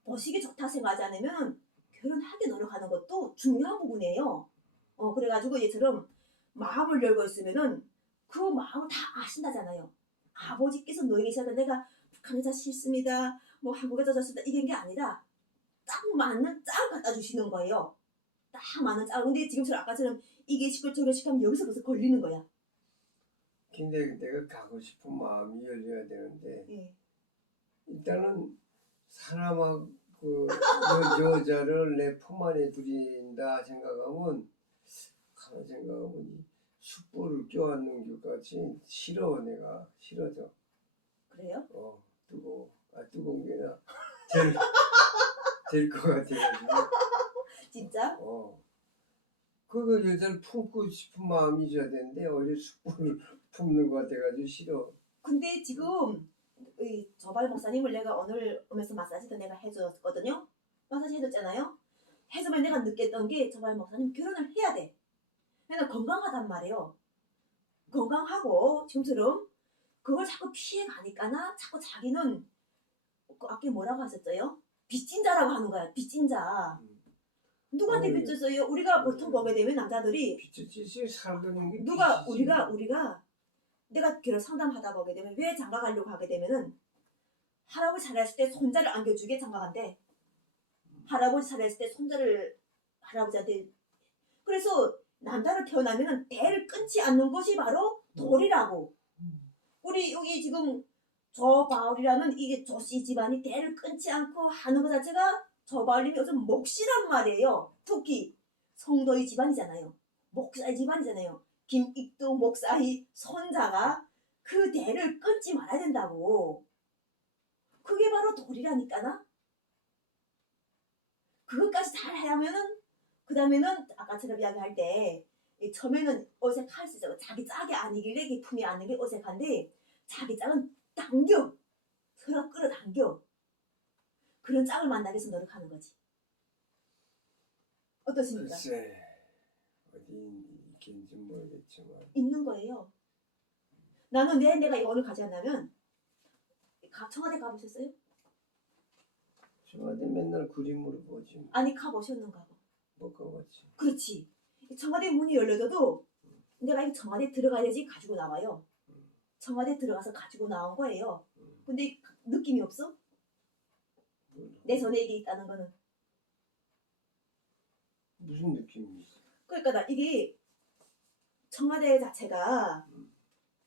보시기 좋다 생각하지 않으면 결혼하게 노력하는 것도 중요한 부분이에요. 그래가지고 얘처럼 마음을 열고 있으면은 그 마음을 다 아신다잖아요. 아버지께서 너에게 있어서 내가 북한 여자 싫습니다. 뭐 한국에 젖었습니다. 이런 게 아니라 딱 맞는 짝을 갖다 주시는 거예요. 딱 맞는 짝. 근데 지금처럼 아까처럼 이게 시끌 저게 시끄면 여기서 걸리는 거야. 근데 내가 가고 싶은 마음이 열려야 되는데 예. 일단은 사람하고 여자를 내 품 안에 들인다 생각하면 가만 생각하면 이 숯불을 껴안는 것 같이 싫어. 내가 싫어져. 그래요? 뜨거워. 뜨거운 게 아니라 될것 같아가지고. 진짜? 그거 여자를 품고 싶은 마음이 있어야 되는데 오히려 숯불을 품는 것 같아가지고 싫어. 근데 지금 이 저발 목사님을 내가 오늘 오면서 마사지도 내가 해줬거든요. 마사지 해줬잖아요. 해주면 내가 느꼈던 게 저발 목사님 결혼을 해야 돼. 내가 건강하단 말이에요. 건강하고 지금처럼 그걸 자꾸 피해 가니까나 자꾸 자기는 아까 뭐라고 하셨어요? 빚진 자라고 하는 거야. 빚진 자. 누구한테 어이. 빚졌어요? 우리가 보통 보게 되면 남자들이 빚이 살던 게 누가 빚이지. 우리가 내가 결혼 상담하다 보게 되면 왜 장가 가려고 하게 되면은 할아버지 살아있을 때 손자를 안겨주게 장가 간대. 할아버지 살아있을 때 손자를 할아버지한테 그래서 남자로 태어나면은 대를 끊지 않는 것이 바로 돌이라고. 우리 여기 지금 저 바울이라는 이게 조씨 집안이 대를 끊지 않고 하는 것 자체가 저 바울님이 요즘 몫이란 말이에요. 특히 성도의 집안이잖아요. 목사의 집안이잖아요. 김익도 목사의 손자가 그 대를 끊지 말아야 된다고. 그게 바로 돌이라니까나. 그것까지 잘 하면은 그 다음에는 아까처럼 이야기할 때 처음에는 어색할 수 있어요. 자기 짝이 아니길래 이게 품이 아는 게 어색한데 자기 짝은 당겨. 서로 끌어당겨. 그런 짝을 만나기 위해서 노력하는 거지. 어떻습니까? 글쎄 어디 있긴지 모르겠지만 있는 거예요. 나는 내가 이거 오늘 가지 않으면 청와대 가보셨어요? 청와대 맨날 그림으로 보지 아니 가보셨는가 봐. 못 가봤지. 그렇지. 청와대 문이 열려도 내가 이 청와대 들어가야지 가지고 나와요. 청와대 들어가서 가지고 나온 거예요. 근데 느낌이 없어? 내 손에 이게 있다는 거는. 무슨 느낌이 있어? 그러니까 이게 청와대 자체가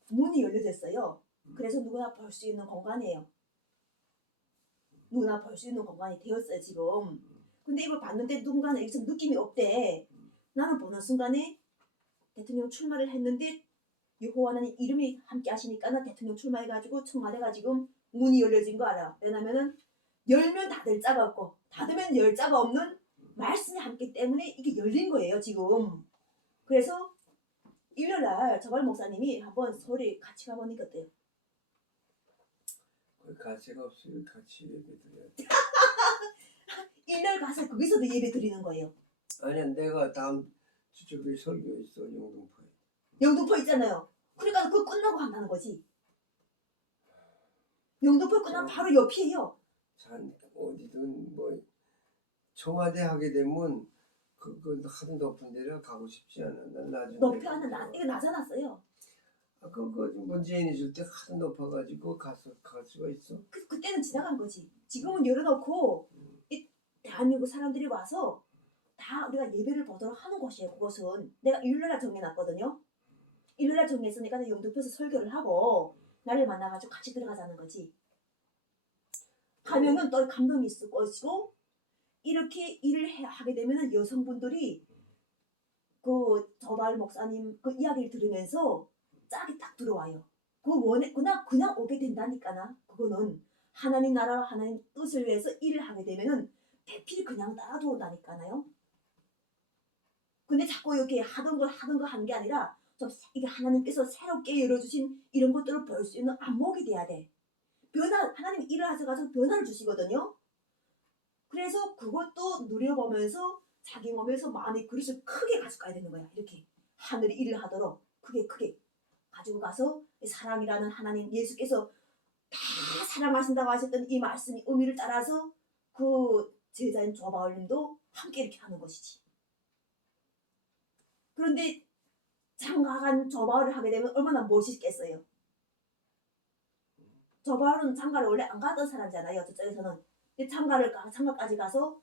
문이 열려졌어요. 그래서 누구나 볼 수 있는 공간이에요. 누구나 볼 수 있는 공간이 되었어요 지금. 근데 이걸 봤는데 누군가는 여기서 느낌이 없대. 나는 보는 순간에 대통령 출마를 했는데 여호와 하나님 이름이 함께 하시니까 나 대통령 출마해가지고 청와대가 지금 문이 열려진 거 알아. 왜냐면은 열면 닫을 자가 없고 닫으면 열 자가 없는 말씀이 함께 때문에 이게 열린 거예요 지금. 그래서 일요일날 저발 목사님이 한번 서울에 같이 가보니까 어때요? 거기 가치가 없으면 같이 예배 드려야 돼. 일요일 가서 거기서도 예배 드리는 거예요. 아니야 내가 다음 저기 설교 있어 영등포에. 영등포 있잖아요. 그러니까 그거 끝나고 간다는 거지. 영등포 끝나면 바로 옆이에요. 산 어디든 뭐 청와대 하게 되면 그 하도 높은 데를 가고 싶지 않아. 난 낮은 높이 하는 이거 낮아놨어요. 그거 문재인이 줄 때 하도 높아가지고 갈 수가 있어? 그때는 지나간 거지. 지금은 열어놓고 이 대한민국 사람들이 와서 다 우리가 예배를 보도록 하는 곳이에요. 그것은 내가 일요일날 정해놨거든요. 일요일날 정해서 내가 영등포에서 설교를 하고 나를 만나가지고 같이 들어가자는 거지. 가면은 또 감동이 있을 것이고 이렇게 일을 하게 되면은 여성분들이 그 저발 목사님 그 이야기를 들으면서 짝이 딱 들어와요. 그냥 오게 된다니까나. 그거는 하나님 나라와 하나님 뜻을 위해서 일을 하게 되면은 대필 그냥 따라 들어온다니까나요. 근데 자꾸 이렇게 하던 거 하는 게 아니라 좀 이게 하나님께서 새롭게 열어주신 이런 것들을 볼 수 있는 안목이 돼야 돼. 하나님이 일을 하셔가지고 변화를 주시거든요. 그래서 그것도 누려보면서 자기 몸에서 마음의 그릇을 크게 가지고 가야 되는 거야. 이렇게 하늘이 일을 하도록 크게 가지고 가서 사랑이라는 하나님 예수께서 다 사랑하신다고 하셨던 이 말씀의 의미를 따라서 그 제자인 조바울님도 함께 이렇게 하는 것이지. 그런데 장가간 조바울을 하게 되면 얼마나 멋있겠어요. 조바울은 장가를 원래 안 가던 사람이잖아요. 저쪽에서는. 근데 장가까지 가서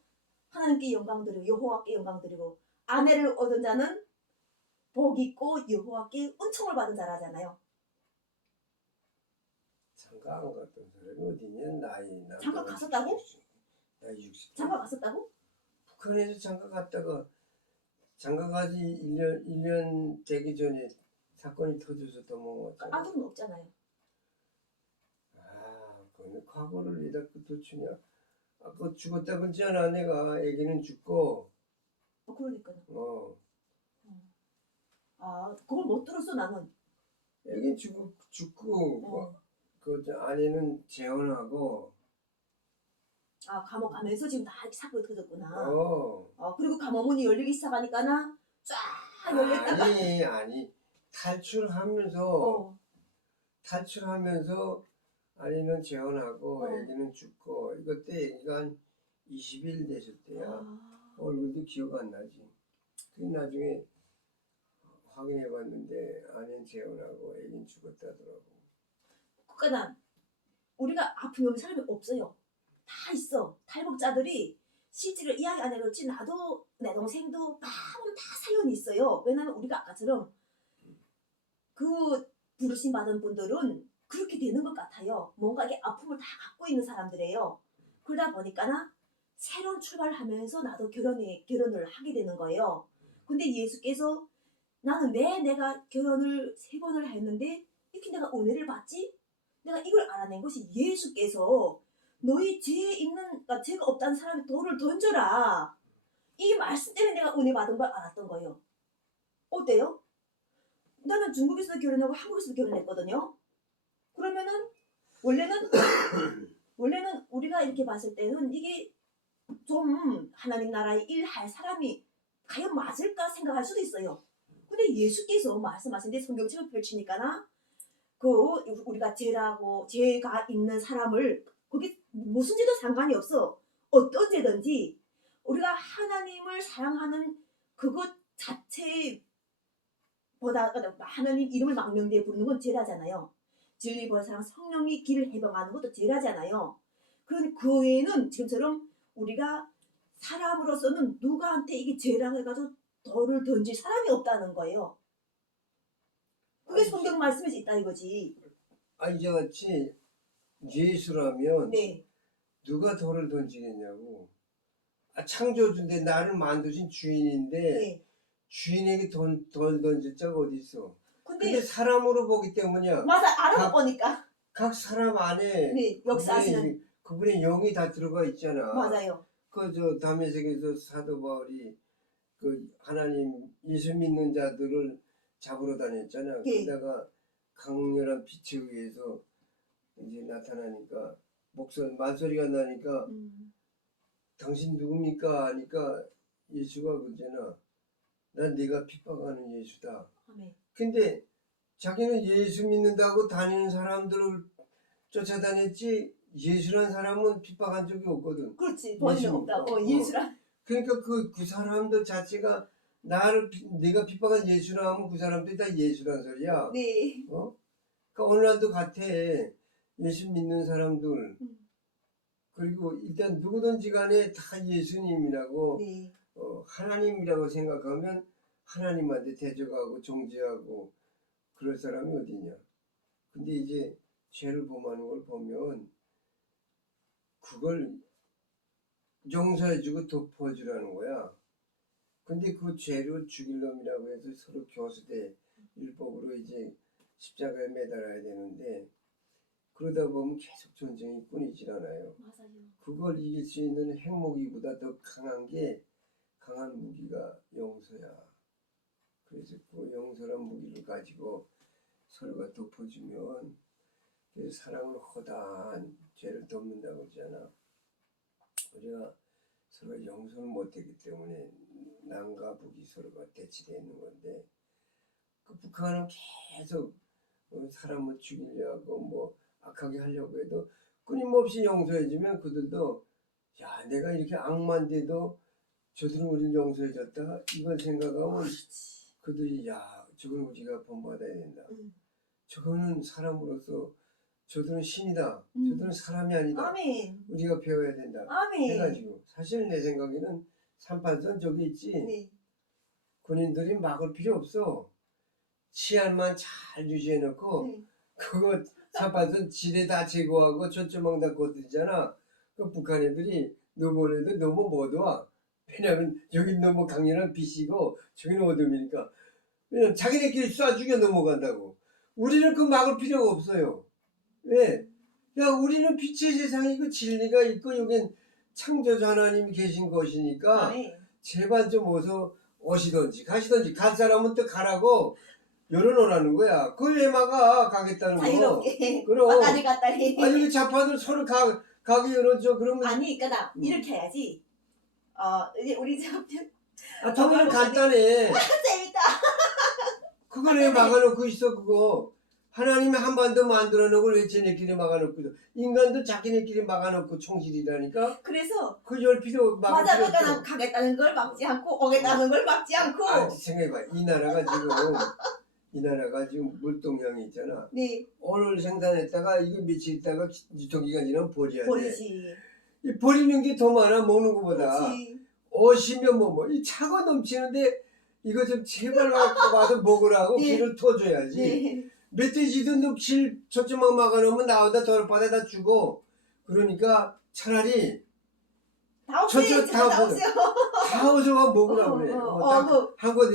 하나님께 영광 드리고 여호와께 영광 드리고 아내를 얻은 자는 복 있고 여호와께 은총을 받은 자라잖아요. 장가 안 갔던 사람이 어디냐. 나이 장가 갔었다고? 나이 60. 장가 갔었다고? 북한에서 장가 갔다가 장가 가지 1년 되기 전에 사건이 터져서 도망왔잖아. 아들은 없잖아요. 아, 그건 과거를 왜다 도추냐. 아까 죽었다 그러지 않아. 내가 애기는 죽고 그러니까요. 어 아, 그걸 못 들었어 나는. 애기 죽고 어. 그 아내는 재혼하고 아, 감옥 가면서 지금 다 이렇게 사건이 터졌구나. 어 그리고 감옥 문이 열리기 시작하니까나 쫙 열렸다가 아니 탈출하면서 어. 탈출하면서 아내는 재혼하고 어. 애기는 죽고 이것 때 애기가 한 20일 됐을 때야. 아, 얼굴도 기억 안 나지. 그 나중에 확인해 봤는데 아내는 재혼하고 애기는 죽었다더라고. 그러니까 우리가 아픈 여기 사람이 없어요. 다 있어. 탈북자들이 실제로 이야기 안 해놓지 나도 내 동생도 다 사연이 있어요. 왜냐면 우리가 아까처럼 그 부르심 받은 분들은 그렇게 되는 것 같아요. 뭔가 이게 아픔을 다 갖고 있는 사람들이에요. 그러다 보니까나 새로운 출발을 하면서 나도 결혼을 하게 되는 거예요. 근데 예수께서 나는 왜 내가 결혼을 3번을 했는데 이렇게 내가 은혜를 받지? 내가 이걸 알아낸 것이 예수께서 너희 죄에 있는, 그러니까 죄가 없다는 사람이 돌을 던져라. 이 말씀 때문에 내가 은혜 받은 걸 알았던 거예요. 어때요? 나는 중국에서도 결혼하고 한국에서도 결혼했거든요. 그러면은 원래는 우리가 이렇게 봤을 때는 이게 좀 하나님 나라의 일 할 사람이 과연 맞을까 생각할 수도 있어요. 근데 예수께서 말씀하신 데 성경책을 펼치니까나 그 우리가 죄가 있는 사람을 거기 무슨 죄도 상관이 없어. 어떤 죄든지 우리가 하나님을 사랑하는 그것 자체보다 하나님 이름을 망명되어 부르는 건 죄라잖아요. 진리 보혈 사랑 성령이 길을 해방하는 것도 죄라잖아요. 그런데 그 외에는 지금처럼 우리가 사람으로서는 누구한테 이게 죄라고 해가지고 돌을 던질 사람이 없다는 거예요. 그게 성경 말씀에서 있다 이거지. 이제같이 예수라면 네. 누가 돌을 던지겠냐고. 창조주인데 나를 만드신 주인인데 네. 주인에게 돌 던질 자가 어디 있어. 근데 근데 사람으로 보기 때문이야. 맞아 알아보니까 각 사람 안에 네 역사하시는 그분의 영이 다 들어가 있잖아. 맞아요. 그 다메섹에서 사도 바울이 그 하나님 예수 믿는 자들을 잡으러 다녔잖아. 예. 그러다가 강렬한 빛에 의해서 이제 나타나니까 말소리가 나니까 당신 누굽니까 하니까 예수가 그러잖아. 난 네가 핍박하는 예수다. 아멘. 근데 자기는 예수 믿는다고 다니는 사람들을 쫓아다녔지 예수란 사람은 핍박한 적이 없거든. 그렇지 본인은 없다. 예수라. 그러니까 그 사람들 자체가 네가 핍박한 예수라 하면 그 사람들이 다 예수란 소리야. 네. 그러니까 오늘날도 같아. 예수 믿는 사람들. 그리고 일단 누구든지 간에 다 예수님이라고 네. 하나님이라고 생각하면 하나님한테 대적하고 정죄하고 그럴 사람이 어디냐. 근데 이제 죄를 범하는 걸 보면 그걸 용서해주고 덮어주라는 거야. 근데 그 죄를 죽일 놈이라고 해서 서로 교수대 율법으로 이제 십자가에 매달아야 되는데 그러다 보면 계속 전쟁이 끊이질 않아요. 맞아요. 그걸 이길 수 있는 핵무기보다 더 강한 무기가 용서야. 그래서 그 용서란 무기를 가지고 서로가 덮어주면 그래서 사랑으로 허다한 죄를 덮는다고 그러잖아. 우리가 서로 용서를 못했기 때문에 남과 북이 서로가 대치되어 있는 건데 그 북한은 계속 사람을 죽이려고 뭐 악하게 하려고 해도 끊임없이 용서해주면 그들도 야 내가 이렇게 악마인데도 저들은 우리를 용서해줬다 이걸 생각하면 그들이 야 저건 우리가 본받아야 된다. 저거는 사람으로서 저들은 신이다. 저들은 사람이 아니다. 아멘. 우리가 배워야 된다. 아멘. 해가지고 사실 내 생각에는 3판선 저기 있지. 네. 군인들이 막을 필요 없어. 치안만 잘 유지해놓고 네. 그거 사파선 지뢰 다 제거하고 초점망 다 거두잖아. 그 북한 애들이 넘어오는데 너무 못 와. 왜냐면 여기 너무 강렬한 빛이고 저기는 어둠이니까. 왜냐면 자기네끼리 쏴 죽여 넘어간다고. 우리는 그 막을 필요가 없어요. 왜? 야, 우리는 빛의 세상이고 진리가 있고 여긴 창조주 하나님이 계신 것이니까 아멘. 제발 좀 어서 오시던지 가시던지 갈 사람은 또 가라고 열어놓으라는 거야. 그걸 왜 막아? 가겠다는 거. 자유롭게 그럼. 왔다리 갔다리. 아니 그 좌파들 서로 가게 열어줘. 그러면 아니 그러니까 이렇게 해야지. 이제 우리 참 통일은 간단해. 재밌다. 그걸 왜 막아놓고 있어 그거. 하나님이 한반도 만들어놓고 왜 쟤네끼리 막아놓고 있어. 인간도 자기네끼리 막아놓고 총질이라니까. 그래서 그 열 필요 막을 맞아 필요 그러니까 없어. 가겠다는 걸 막지 않고 오겠다는 걸 막지 않고. 생각해봐. 이 나라가 지금 물동량이 있잖아. 네 오늘 생산했다가 이거 며칠 있다가 유통기간 지나면 버려야 돼. 버리지. 이 버리는 게 더 많아 먹는 것보다. 그렇지. 오시면 이 차가 넘치는데 이거 좀 제발 와서 먹으라고 네. 길을 터줘야지. 네. 멧돼지도 길 저쪽만 막아놓으면 나오다 더럽바다 주고. 그러니까 차라리 다 없어요. 저쪽 다 다 없어요. 다 어서 와 먹으라고 그래. 그 한국